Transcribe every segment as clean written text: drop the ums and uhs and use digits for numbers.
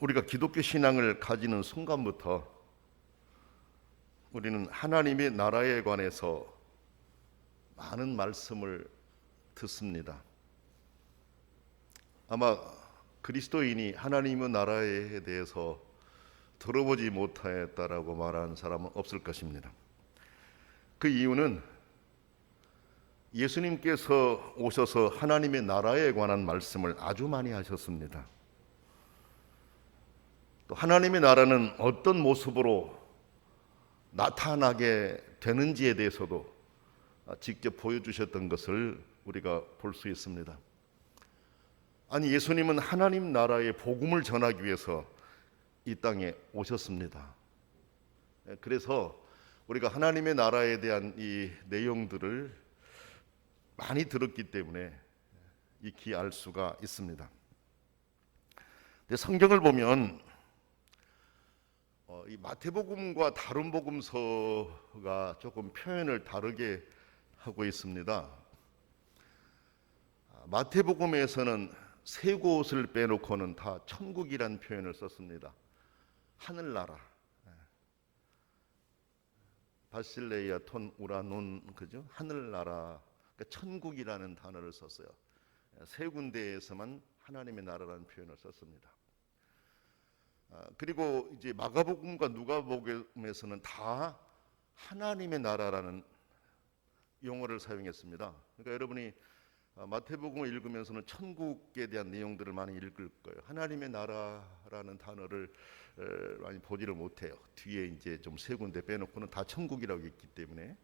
우리가 기독교 신앙을 가지는 순간부터 우리는 하나님의 나라에 관해서 많은 말씀을 듣습니다. 아마 그리스도인이 하나님의 나라에 대해서 들어보지 못하였다라고 말하는 사람은 없을 것입니다. 그 이유는 예수님께서 오셔서 하나님의 나라에 관한 말씀을 아주 많이 하셨습니다. 또 하나님의 나라는 어떤 모습으로 나타나게 되는지에 대해서도 직접 보여주셨던 것을 우리가 볼 수 있습니다. 아니, 예수님은 하나님 나라의 복음을 전하기 위해서 이 땅에 오셨습니다. 그래서 우리가 하나님의 나라에 대한 이 내용들을 많이 들었기 때문에 익히 알 수가 있습니다. 근데 성경을 보면 이 마태복음과 다른 복음서가 조금 표현을 다르게 하고 있습니다. 마태복음에서는 세 곳을 빼놓고는 다 천국이라는 표현을 썼습니다. 하늘나라, 바실레이아 톤 우라논, 그죠? 하늘나라, 그러니까 천국이라는 단어를 썼어요. 세 군데에서만 하나님의 나라라는 표현을 썼습니다. 그리고 이제 마가복음과 누가복음에서는 다 하나님의 나라라는 용어를 사용했습니다. 그러니까 여러분이 마태복음을 읽으면서는 천국에 대한 내용들을 많이 읽을 거예요. 하나님의 나라라는 단어를 많이 보지를 못해요. 뒤에 이제 좀 세 군데 빼놓고는 다 천국이라고 했기 때문에.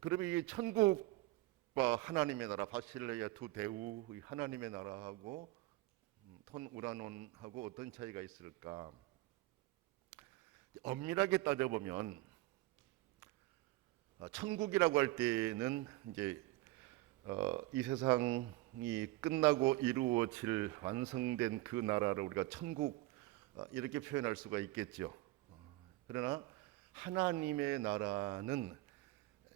그러면 이 천국과 하나님의 나라, 바실레이아 두 대우, 하나님의 나라하고 톤 우라논하고 어떤 차이가 있을까? 엄밀하게 따져보면 천국이라고 할 때는 이제 이 세상이 끝나고 이루어질 완성된 그 나라를 우리가 천국 이렇게 표현할 수가 있겠죠. 그러나 하나님의 나라는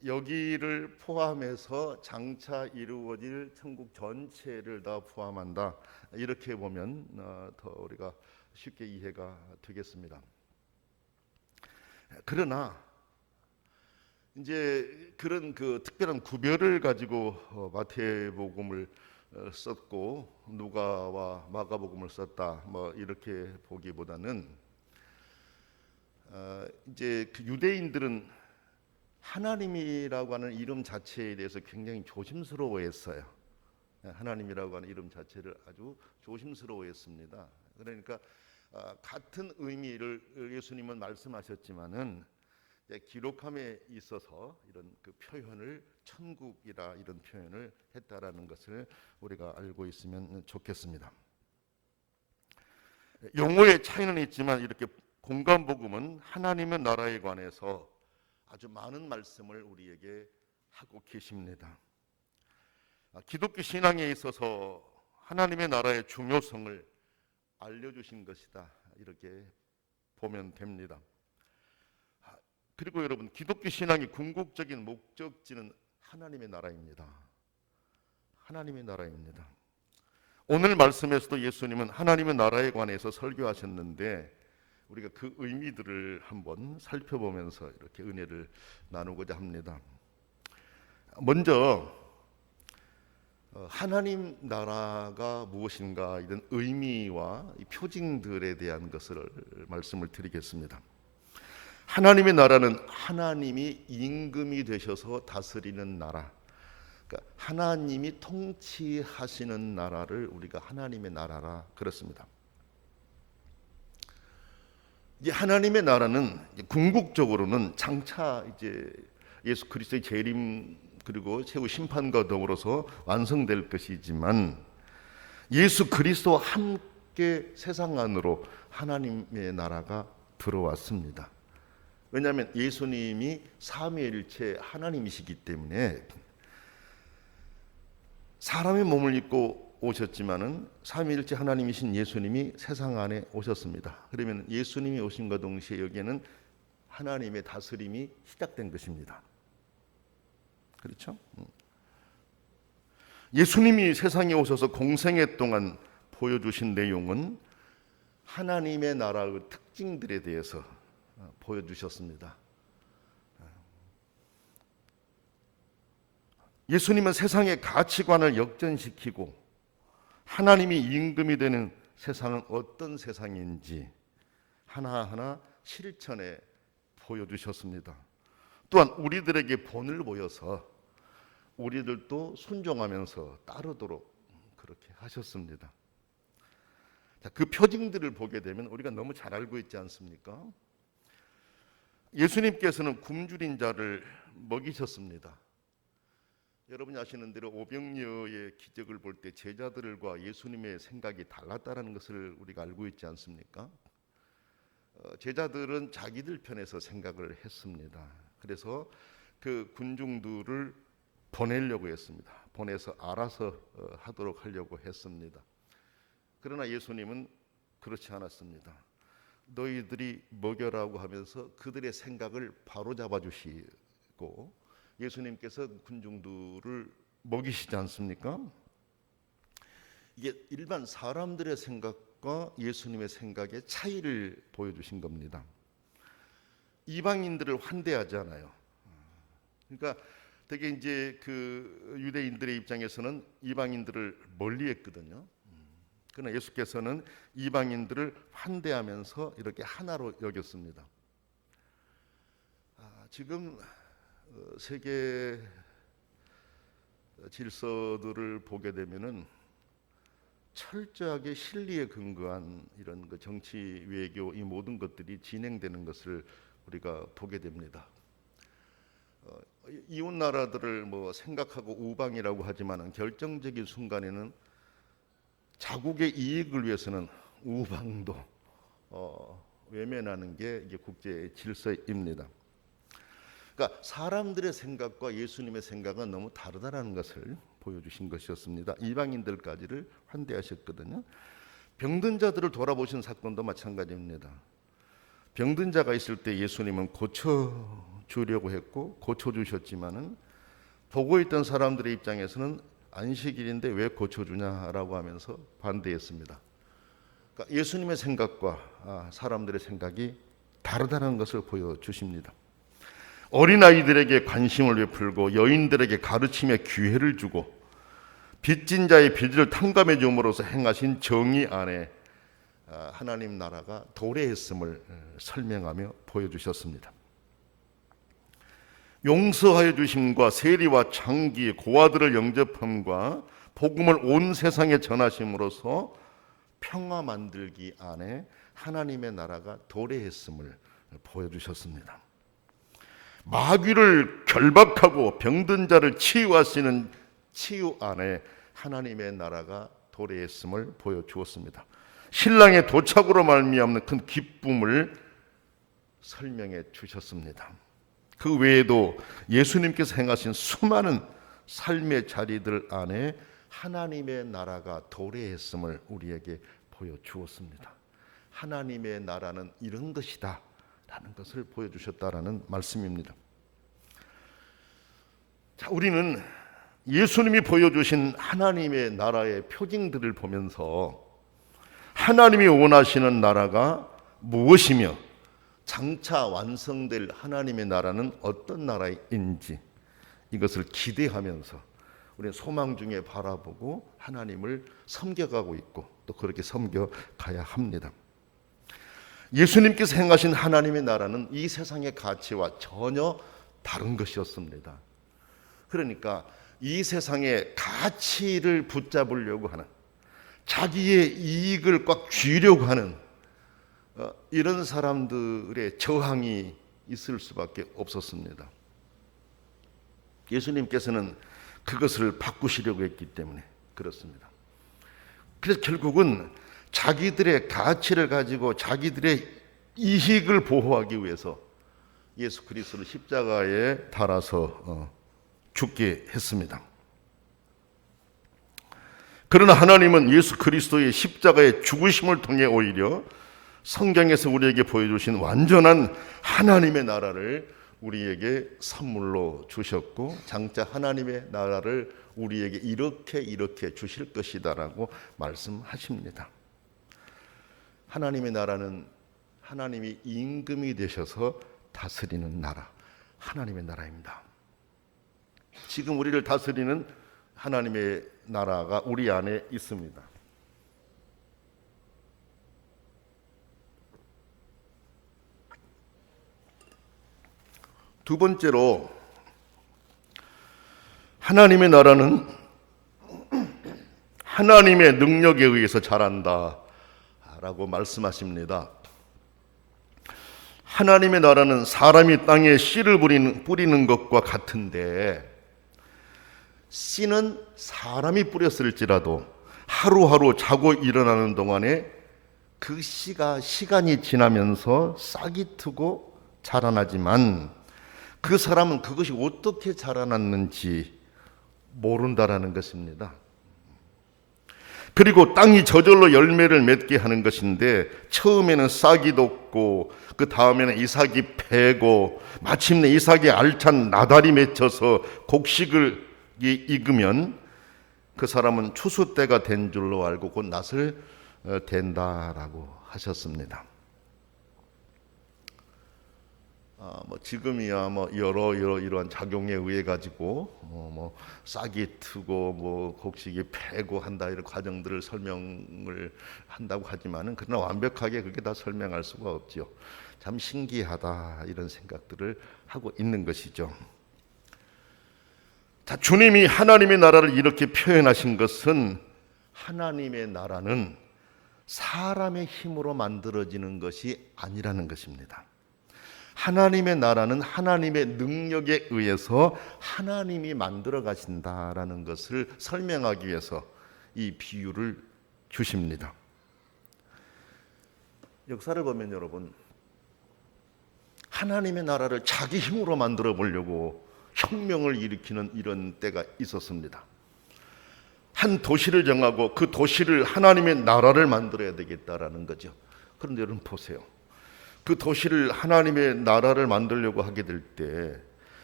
여기를 포함해서 장차 이루어질 천국 전체를 다 포함한다. 이렇게 보면 더 우리가 쉽게 이해가 되겠습니다. 그러나 이제 그런 그 특별한 구별을 가지고 마태복음을 썼고 누가와 마가복음을 썼다, 뭐 이렇게 보기보다는 이제 그 유대인들은 하나님이라고 하는 이름 자체에 대해서 굉장히 조심스러워했어요. 하나님이라고 하는 이름 자체를 아주 조심스러워했습니다. 그러니까 같은 의미를 예수님은 말씀하셨지만은 기록함에 있어서 이런 그 표현을 천국이라 이런 표현을 했다라는 것을 우리가 알고 있으면 좋겠습니다. 용어의 차이는 있지만 이렇게 공간복음은 하나님의 나라에 관해서 아주 많은 말씀을 우리에게 하고 계십니다. 기독교 신앙에 있어서 하나님의 나라의 중요성을 알려주신 것이다, 이렇게 보면 됩니다. 그리고 여러분, 기독교 신앙의 궁극적인 목적지는 하나님의 나라입니다. 하나님의 나라입니다. 오늘 말씀에서도 예수님은 하나님의 나라에 관해서 설교하셨는데 우리가 그 의미들을 한번 살펴보면서 이렇게 은혜를 나누고자 합니다. 먼저 하나님 나라가 무엇인가 이런 의미와 표징들에 대한 것을 말씀을 드리겠습니다. 하나님의 나라는 하나님이 임금이 되셔서 다스리는 나라, 그러니까 하나님이 통치하시는 나라를 우리가 하나님의 나라라 그렇습니다. 이 하나님의 나라는 궁극적으로는 장차 이제 예수 그리스도의 재림 그리고 최후 심판과 더불어서 완성될 것이지만 예수 그리스도와 함께 세상 안으로 하나님의 나라가 들어왔습니다. 왜냐하면 예수님이 삼위일체 하나님이시기 때문에 사람의 몸을 입고 오셨지만은 삼위일체 하나님이신 예수님이 세상 안에 오셨습니다. 그러면 예수님이 오심과 동시에 여기에는 하나님의 다스림이 시작된 것입니다. 그렇죠? 예수님이 세상에 오셔서 공생애 동안 보여주신 내용은 하나님의 나라의 특징들에 대해서 보여주셨습니다. 예수님은 세상의 가치관을 역전시키고 하나님이 임금이 되는 세상은 어떤 세상인지 하나하나 실천해 보여주셨습니다. 또한 우리들에게 본을 보여서 우리들도 순종하면서 따르도록 그렇게 하셨습니다. 자, 그 표징들을 보게 되면 우리가 너무 잘 알고 있지 않습니까? 예수님께서는 굶주린 자를 먹이셨습니다. 여러분이 아시는 대로 오병이어의 기적을 볼 때 제자들과 예수님의 생각이 달랐다는 것을 우리가 알고 있지 않습니까? 제자들은 자기들 편에서 생각을 했습니다. 그래서 그 군중들을 보내려고 했습니다. 보내서 알아서 하도록 하려고 했습니다. 그러나 예수님은 그렇지 않았습니다. 너희들이 먹여라고 하면서 그들의 생각을 바로잡아 주시고 예수님께서 군중들을 먹이시지 않습니까? 이게 일반 사람들의 생각과 예수님의 생각의 차이를 보여주신 겁니다. 이방인들을 환대하지 않아요. 그러니까 되게 이제 그 유대인들의 입장에서는 이방인들을 멀리했거든요. 그러나 예수께서는 이방인들을 환대하면서 이렇게 하나로 여겼습니다. 지금 세계 질서들을 보게 되면은 철저하게 진리에 근거한 이런 그 정치, 외교 이 모든 것들이 진행되는 것을 우리가 보게 됩니다. 이웃 나라들을 뭐 생각하고 우방이라고 하지만은 결정적인 순간에는 자국의 이익을 위해서는 우방도 외면하는 게 이게 국제 질서입니다. 그러니까 사람들의 생각과 예수님의 생각은 너무 다르다는 것을 보여주신 것이었습니다. 이방인들까지를 환대하셨거든요. 병든 자들을 돌아보신 사건도 마찬가지입니다. 병든 자가 있을 때 예수님은 고쳐주려고 했고 고쳐주셨지만은 보고 있던 사람들의 입장에서는 안식일인데 왜 고쳐주냐라고 하면서 반대했습니다. 그러니까 예수님의 생각과 사람들의 생각이 다르다는 것을 보여주십니다. 어린아이들에게 관심을 베풀고 여인들에게 가르침의 기회를 주고 빚진 자의 빚을 탕감해 줌으로써 행하신 정의 안에 하나님 나라가 도래했음을 설명하며 보여주셨습니다. 용서하여 주심과 세리와 창기, 고아들을 영접함과 복음을 온 세상에 전하심으로써 평화 만들기 안에 하나님의 나라가 도래했음을 보여주셨습니다. 마귀를 결박하고 병든 자를 치유하시는 치유 안에 하나님의 나라가 도래했음을 보여주었습니다. 신랑의 도착으로 말미암는 큰 기쁨을 설명해 주셨습니다. 그 외에도 예수님께서 행하신 수많은 삶의 자리들 안에 하나님의 나라가 도래했음을 우리에게 보여주었습니다. 하나님의 나라는 이런 것이다 라는 것을 보여주셨다라는 말씀입니다. 자, 우리는 예수님이 보여주신 하나님의 나라의 표징들을 보면서 하나님이 원하시는 나라가 무엇이며 장차 완성될 하나님의 나라는 어떤 나라인지 이것을 기대하면서 우리는 소망 중에 바라보고 하나님을 섬겨가고 있고 또 그렇게 섬겨가야 합니다. 예수님께서 행하신 하나님의 나라는 이 세상의 가치와 전혀 다른 것이었습니다. 그러니까 이 세상의 가치를 붙잡으려고 하는 자기의 이익을 꽉 쥐려고 하는 이런 사람들의 저항이 있을 수밖에 없었습니다. 예수님께서는 그것을 바꾸시려고 했기 때문에 그렇습니다. 그래서 결국은 자기들의 가치를 가지고 자기들의 이익을 보호하기 위해서 예수 그리스도를 십자가에 달아서 죽게 했습니다. 그러나 하나님은 예수 그리스도의 십자가의 죽으심을 통해 오히려 성경에서 우리에게 보여주신 완전한 하나님의 나라를 우리에게 선물로 주셨고 장차 하나님의 나라를 우리에게 이렇게 주실 것이다라고 말씀하십니다. 하나님의 나라는 하나님이 임금이 되셔서 다스리는 나라, 하나님의 나라입니다. 지금 우리를 다스리는 하나님의 나라가 우리 안에 있습니다. 두 번째로, 하나님의 나라는 하나님의 능력에 의해서 자란다 라고 말씀하십니다. 하나님의 나라는 사람이 땅에 씨를 뿌리는 것과 같은데, 씨는 사람이 뿌렸을지라도 하루하루 자고 일어나는 동안에 그 씨가 시간이 지나면서 싹이 트고 자라나지만 그 사람은 그것이 어떻게 자라났는지 모른다라는 것입니다. 그리고 땅이 저절로 열매를 맺게 하는 것인데, 처음에는 싹이 돋고 그 다음에는 이삭이 패고 마침내 이삭의 알찬 나달이 맺혀서 곡식을 익으면 그 사람은 추수 때가 된 줄로 알고 곧 낫을 된다라고 하셨습니다. 지금이야 이러한 작용에 의해 가지고 싹이 트고 곡식이 패고 한다, 이런 과정들을 설명을 한다고 하지만은, 그러나 완벽하게 그게 다 설명할 수가 없죠. 참 신기하다, 이런 생각들을 하고 있는 것이죠. 자, 주님이 하나님의 나라를 이렇게 표현하신 것은, 하나님의 나라는 사람의 힘으로 만들어지는 것이 아니라는 것입니다. 하나님의 나라는 하나님의 능력에 의해서 하나님이 만들어 가신다라는 것을 설명하기 위해서 이 비유를 주십니다. 역사를 보면 여러분, 하나님의 나라를 자기 힘으로 만들어 보려고 혁명을 일으키는 이런 때가 있었습니다. 한 도시를 정하고 그 도시를 하나님의 나라를 만들어야 되겠다라는 거죠. 그런데 여러분 보세요. 그 도시를 하나님의 나라를 만들려고 하게 될 때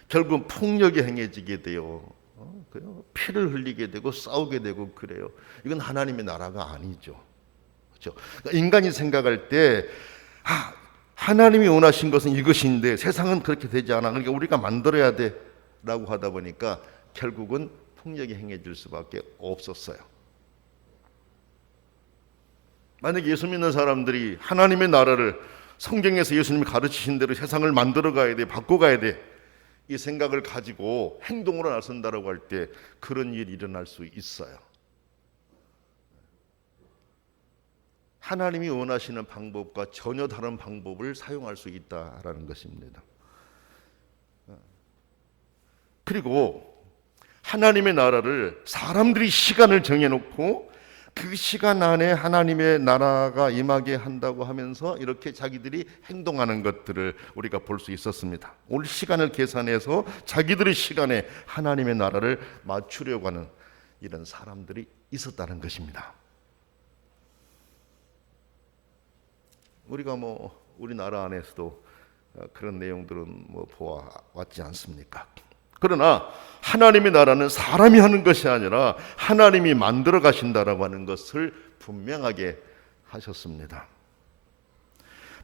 결국 폭력이 행해지게 돼요. 피를 흘리게 되고 싸우게 되고 그래요. 이건 하나님의 나라가 아니죠. 그렇죠? 그러니까 인간이 생각할 때 하나님이 원하신 것은 이것인데 세상은 그렇게 되지 않아, 그러니까 우리가 만들어야 돼라고 하다 보니까 결국은 폭력이 행해질 수밖에 없었어요. 만약에 예수 믿는 사람들이 하나님의 나라를 성경에서 예수님이 가르치신 대로 세상을 만들어 가야 돼, 바꿔 가야 돼, 이 생각을 가지고 행동으로 나선다라고 할 때 그런 일이 일어날 수 있어요. 하나님이 원하시는 방법과 전혀 다른 방법을 사용할 수 있다라는 것입니다. 그리고 하나님의 나라를 사람들이 시간을 정해놓고 그 시간 안에 하나님의 나라가 임하게 한다고 하면서 이렇게 자기들이 행동하는 것들을 우리가 볼 수 있었습니다. 올 시간을 계산해서 자기들의 시간에 하나님의 나라를 맞추려고 하는 이런 사람들이 있었다는 것입니다. 우리가 우리나라 안에서도 그런 내용들은 보아왔지 않습니까? 그러나 하나님의 나라는 사람이 하는 것이 아니라 하나님이 만들어 가신다라고 하는 것을 분명하게 하셨습니다.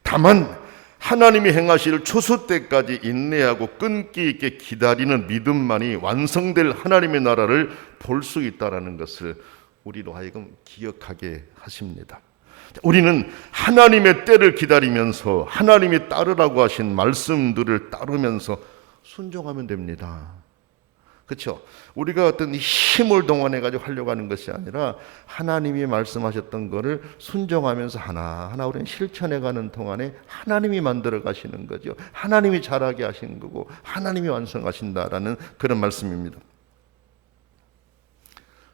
다만 하나님이 행하실 추수 때까지 인내하고 끈기 있게 기다리는 믿음만이 완성될 하나님의 나라를 볼 수 있다라는 것을 우리로 하여금 기억하게 하십니다. 우리는 하나님의 때를 기다리면서 하나님이 따르라고 하신 말씀들을 따르면서 순종하면 됩니다. 그렇죠? 우리가 어떤 힘을 동원해 가지고 하려고 하는 것이 아니라 하나님이 말씀하셨던 것을 순종하면서 하나하나 우리는 실천해 가는 동안에 하나님이 만들어 가시는 거죠. 하나님이 자라게 하시는 거고 하나님이 완성하신다라는 그런 말씀입니다.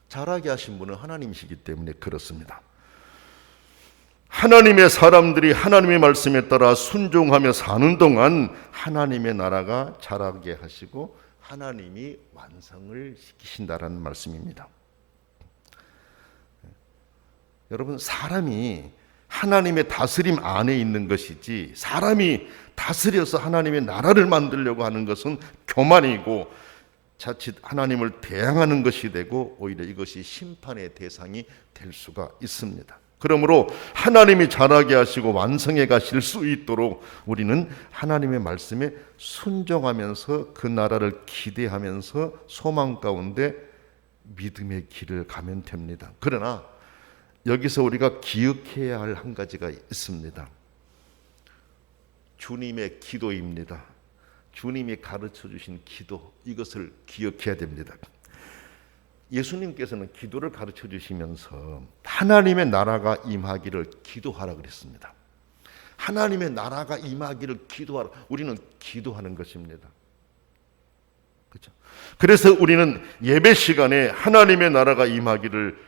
자라게 하신 분은 하나님이시기 때문에 그렇습니다. 하나님의 사람들이 하나님의 말씀에 따라 순종하며 사는 동안 하나님의 나라가 자라게 하시고 하나님이 완성을 시키신다라는 말씀입니다. 여러분, 사람이 하나님의 다스림 안에 있는 것이지 사람이 다스려서 하나님의 나라를 만들려고 하는 것은 교만이고 자칫 하나님을 대항하는 것이 되고 오히려 이것이 심판의 대상이 될 수가 있습니다. 그러므로 하나님이 자라게 하시고 완성해 가실 수 있도록 우리는 하나님의 말씀에 순종하면서 그 나라를 기대하면서 소망 가운데 믿음의 길을 가면 됩니다. 그러나 여기서 우리가 기억해야 할 한 가지가 있습니다. 주님의 기도입니다. 주님이 가르쳐 주신 기도, 이것을 기억해야 됩니다. 예수님께서는 기도를 가르쳐 주시면서 하나님의 나라가 임하기를 기도하라 그랬습니다. 하나님의 나라가 임하기를 기도하라. 우리는 기도하는 것입니다. 그렇죠? 그래서 우리는 예배 시간에 하나님의 나라가 임하기를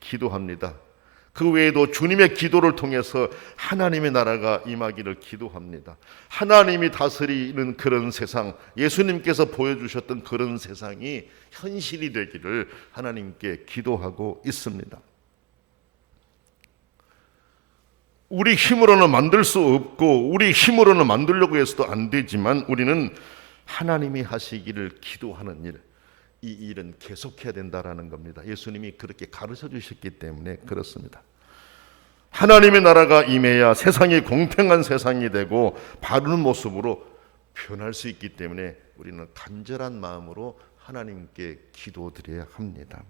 기도합니다. 그 외에도 주님의 기도를 통해서 하나님의 나라가 임하기를 기도합니다. 하나님이 다스리는 그런 세상, 예수님께서 보여주셨던 그런 세상이 현실이 되기를 하나님께 기도하고 있습니다. 우리 힘으로는 만들 수 없고 우리 힘으로는 만들려고 해서도 안 되지만 우리는 하나님이 하시기를 기도하는 일, 이 일은 계속해야 된다라는 겁니다. 예수님이 그렇게 가르쳐 주셨기 때문에 그렇습니다. 하나님의 나라가 임해야 세상이 공평한 세상이 되고 바른 모습으로 변할 수 있기 때문에 우리는 간절한 마음으로 하나님께 기도드려야 합니다.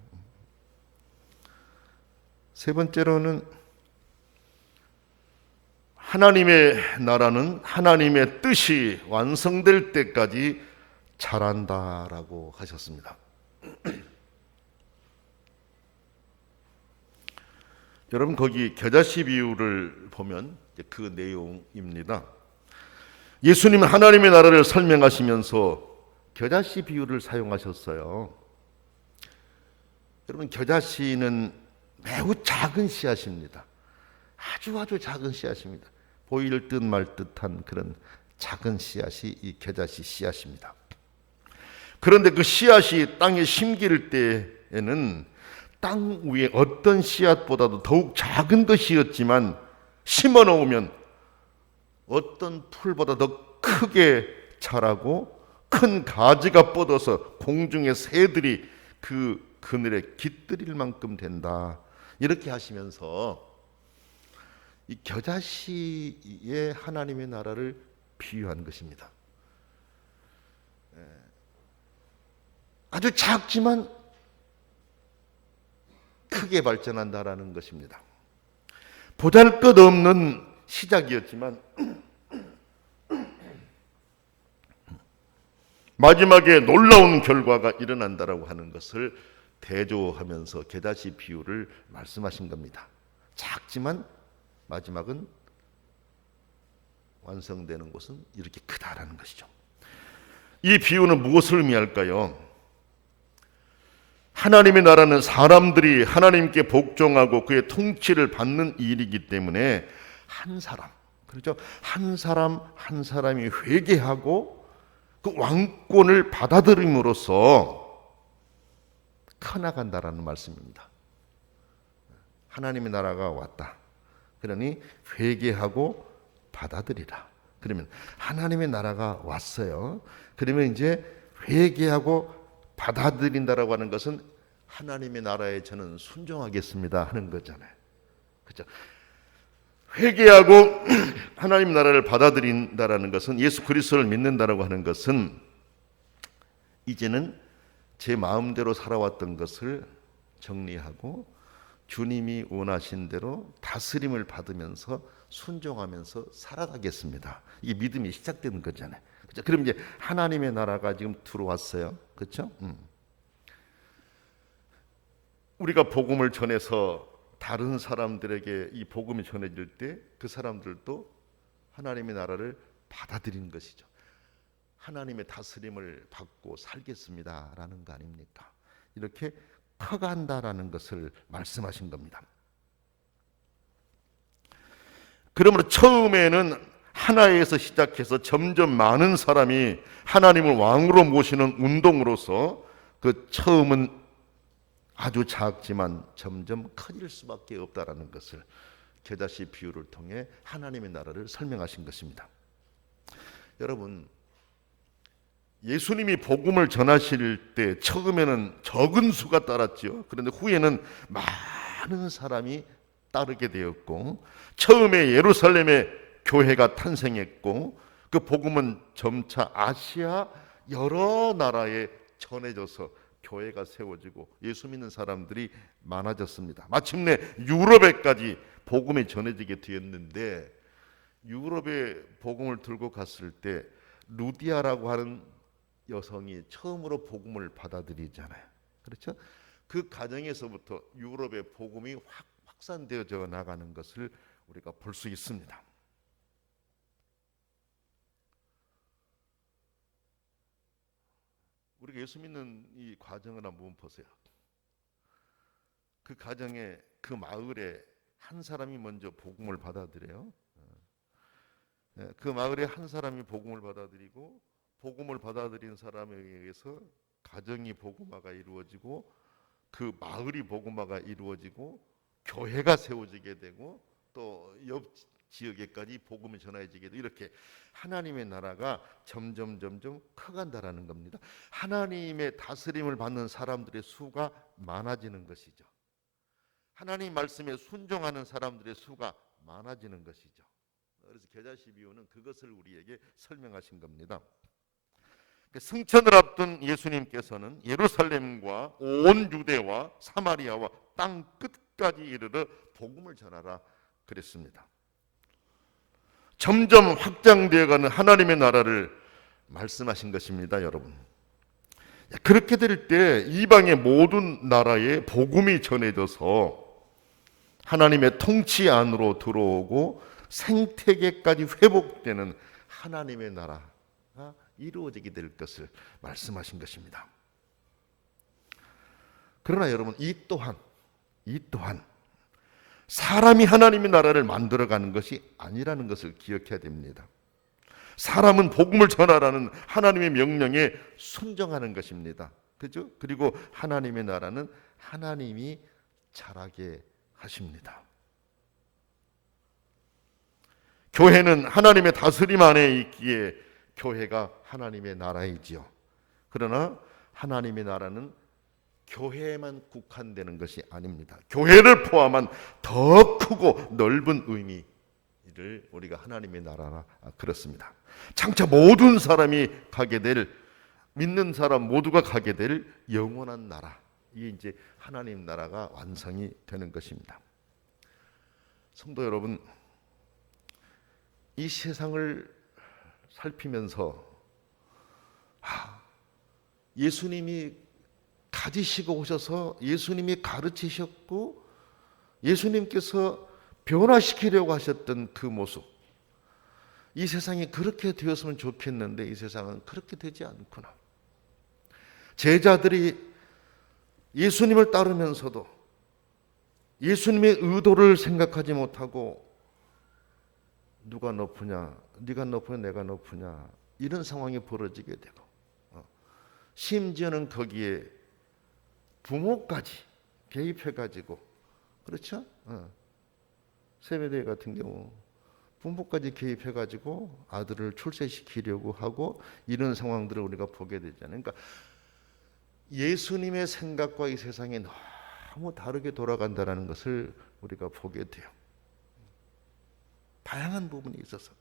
세 번째로는 하나님의 나라는 하나님의 뜻이 완성될 때까지 자란다라고 하셨습니다. 여러분 거기 겨자씨 비유를 보면 그 내용입니다. 예수님은 하나님의 나라를 설명하시면서 겨자씨 비유를 사용하셨어요. 여러분 겨자씨는 매우 작은 씨앗입니다. 아주 작은 씨앗입니다. 보일 듯 말 듯한 그런 작은 씨앗이 이 겨자씨 씨앗입니다. 그런데 그 씨앗이 땅에 심길 때에는 땅 위에 어떤 씨앗보다도 더욱 작은 것이었지만 심어 놓으면 어떤 풀보다 더 크게 자라고 큰 가지가 뻗어서 공중의 새들이 그 그늘에 깃들일 만큼 된다. 이렇게 하시면서 이 겨자씨의 하나님의 나라를 비유한 것입니다. 아주 작지만 크게 발전한다라는 것입니다. 보잘것없는 시작이었지만 마지막에 놀라운 결과가 일어난다라고 하는 것을 대조하면서 겨자씨 비유를 말씀하신 겁니다. 작지만 마지막은 완성되는 것은 이렇게 크다라는 것이죠. 이 비유는 무엇을 의미할까요? 하나님의 나라는 사람들이 하나님께 복종하고 그의 통치를 받는 일이기 때문에 한 사람, 그렇죠? 한 사람 한 사람이 회개하고 그 왕권을 받아들임으로써 커나간다라는 말씀입니다. 하나님의 나라가 왔다. 그러니 회개하고 받아들이라. 그러면 하나님의 나라가 왔어요. 그러면 이제 회개하고 받아들인다라고 하는 것은 하나님의 나라에 저는 순종하겠습니다 하는 거잖아요. 그렇죠? 회개하고 하나님 나라를 받아들인다라는 것은 예수 그리스도를 믿는다라고 하는 것은 이제는 제 마음대로 살아왔던 것을 정리하고 주님이 원하신 대로 다스림을 받으면서 순종하면서 살아가겠습니다. 이게 믿음이 시작되는 거잖아요. 그렇죠? 그럼 이제 하나님의 나라가 지금 들어왔어요. 그렇죠? 우리가 복음을 전해서 다른 사람들에게 이 복음이 전해질 때 그 사람들도 하나님의 나라를 받아들이는 것이죠. 하나님의 다스림을 받고 살겠습니다라는 거 아닙니까? 이렇게 커간다라는 것을 말씀하신 겁니다. 그러므로 처음에는 하나에서 시작해서 점점 많은 사람이 하나님을 왕으로 모시는 운동으로서 그 처음은 아주 작지만 점점 커질 수밖에 없다라는 것을 겨자씨 비유를 통해 하나님의 나라를 설명하신 것입니다. 여러분, 예수님이 복음을 전하실 때 처음에는 적은 수가 따랐죠. 그런데 후에는 많은 사람이 따르게 되었고, 처음에 예루살렘에 교회가 탄생했고, 그 복음은 점차 아시아 여러 나라에 전해져서 교회가 세워지고 예수 믿는 사람들이 많아졌습니다. 마침내 유럽에까지 복음이 전해지게 되었는데, 유럽에 복음을 들고 갔을 때 루디아라고 하는 여성이 처음으로 복음을 받아들이잖아요. 그렇죠? 그 가정에서부터 유럽의 복음이 확산되어져 나가는 것을 우리가 볼 수 있습니다. 우리가 예수 믿는 이 과정을 한번 보세요. 그 가정에, 그 마을에 한 사람이 먼저 복음을 받아들여요. 그 마을에 한 사람이 복음을 받아들이고, 복음을 받아들인 사람에 의해서 가정이 복음화가 이루어지고, 그 마을이 복음화가 이루어지고, 교회가 세워지게 되고, 또 옆 지역에까지 복음이 전해지게 되고, 이렇게 하나님의 나라가 점점 커간다라는 겁니다. 하나님의 다스림을 받는 사람들의 수가 많아지는 것이죠. 하나님 말씀에 순종하는 사람들의 수가 많아지는 것이죠. 그래서 계자 12호는 그것을 우리에게 설명하신 겁니다. 승천을 앞둔 예수님께서는 예루살렘과 온 유대와 사마리아와 땅 끝까지 이르러 복음을 전하라 그랬습니다. 점점 확장되어가는 하나님의 나라를 말씀하신 것입니다, 여러분. 그렇게 될 때 이방의 모든 나라에 복음이 전해져서 하나님의 통치 안으로 들어오고 생태계까지 회복되는 하나님의 나라가 이루어지게 될 것을 말씀하신 것입니다. 그러나 여러분, 이 또한 사람이 하나님의 나라를 만들어가는 것이 아니라는 것을 기억해야 됩니다. 사람은 복음을 전하라는 하나님의 명령에 순종하는 것입니다. 그죠? 그리고 하나님의 나라는 하나님이 자라게 하십니다. 교회는 하나님의 다스림 안에 있기에 교회가 하나님의 나라이지요. 그러나 하나님의 나라는 교회에만 국한되는 것이 아닙니다. 교회를 포함한 더 크고 넓은 의미를 우리가 하나님의 나라라 그렇습니다. 장차 모든 사람이 가게 될, 믿는 사람 모두가 가게 될 영원한 나라, 이게 이제 하나님 나라가 완성이 되는 것입니다. 성도 여러분, 이 세상을 살피면서 예수님이 가지시고 오셔서 예수님이 가르치셨고 예수님께서 변화시키려고 하셨던 그 모습, 이 세상이 그렇게 되었으면 좋겠는데 이 세상은 그렇게 되지 않구나. 제자들이 예수님을 따르면서도 예수님의 의도를 생각하지 못하고 누가 높으냐, 네가 높으냐 내가 높으냐, 이런 상황이 벌어지게 되고, 심지어는 거기에 부모까지 개입해가지고, 그렇죠? 세베대 같은 경우 부모까지 개입해가지고 아들을 출세시키려고 하고 이런 상황들을 우리가 보게 되잖아요. 그러니까 예수님의 생각과 이 세상이 너무 다르게 돌아간다는 것을 우리가 보게 돼요. 다양한 부분이 있어서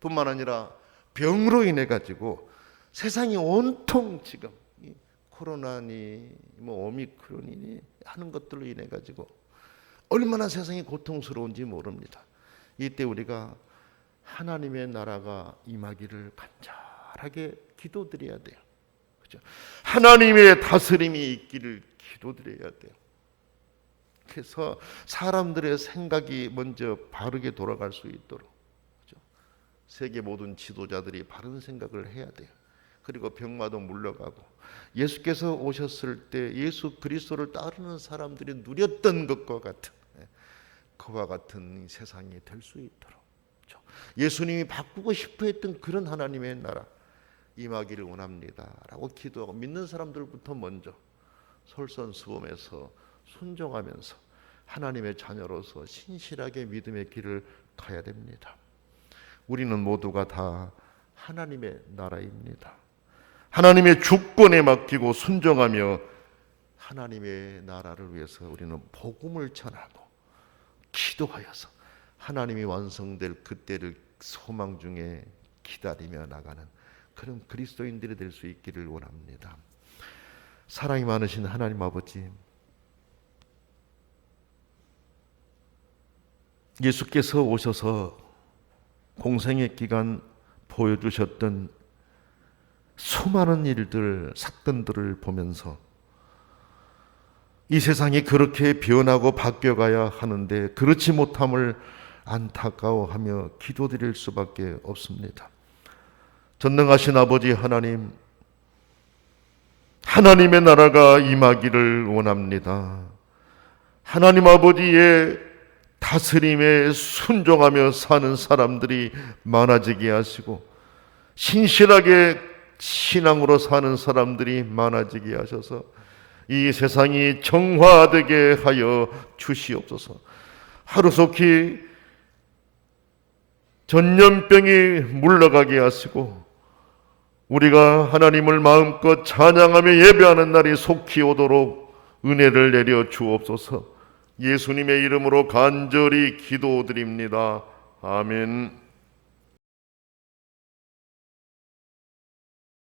뿐만 아니라 병으로 인해 가지고 세상이 온통 지금 코로나니 뭐 오미크론이니 하는 것들로 인해 가지고 얼마나 세상이 고통스러운지 모릅니다. 이때 우리가 하나님의 나라가 임하기를 간절하게 기도드려야 돼요. 그렇죠? 하나님의 다스림이 있기를 기도드려야 돼요. 그래서 사람들의 생각이 먼저 바르게 돌아갈 수 있도록, 그렇죠? 세계 모든 지도자들이 바른 생각을 해야 돼요. 그리고 병마도 물러가고 예수께서 오셨을 때 예수 그리스도를 따르는 사람들이 누렸던 것과 같은 그와 같은 세상이 될 수 있도록, 그렇죠? 예수님이 바꾸고 싶어 했던 그런 하나님의 나라 임하기를 원합니다 라고 기도하고 믿는 사람들부터 먼저 솔선수범해서 순종하면서 하나님의 자녀로서 신실하게 믿음의 길을 가야 됩니다. 우리는 모두가 다 하나님의 나라입니다. 하나님의 주권에 맡기고 순종하며 하나님의 나라를 위해서 우리는 복음을 전하고 기도하여서 하나님이 완성될 그때를 소망 중에 기다리며 나가는 그런 그리스도인들이 될 수 있기를 원합니다. 사랑이 많으신 하나님 아버지, 예수께서 오셔서 공생의 기간 보여주셨던 수많은 일들, 사건들을 보면서 이 세상이 그렇게 변하고 바뀌어가야 하는데 그렇지 못함을 안타까워하며 기도드릴 수밖에 없습니다. 전능하신 아버지 하나님, 하나님의 나라가 임하기를 원합니다. 하나님 아버지의 다스림에 순종하며 사는 사람들이 많아지게 하시고 신실하게 신앙으로 사는 사람들이 많아지게 하셔서 이 세상이 정화되게 하여 주시옵소서. 하루속히 전염병이 물러가게 하시고 우리가 하나님을 마음껏 찬양하며 예배하는 날이 속히 오도록 은혜를 내려 주옵소서. 예수님의 이름으로 간절히 기도드립니다. 아멘.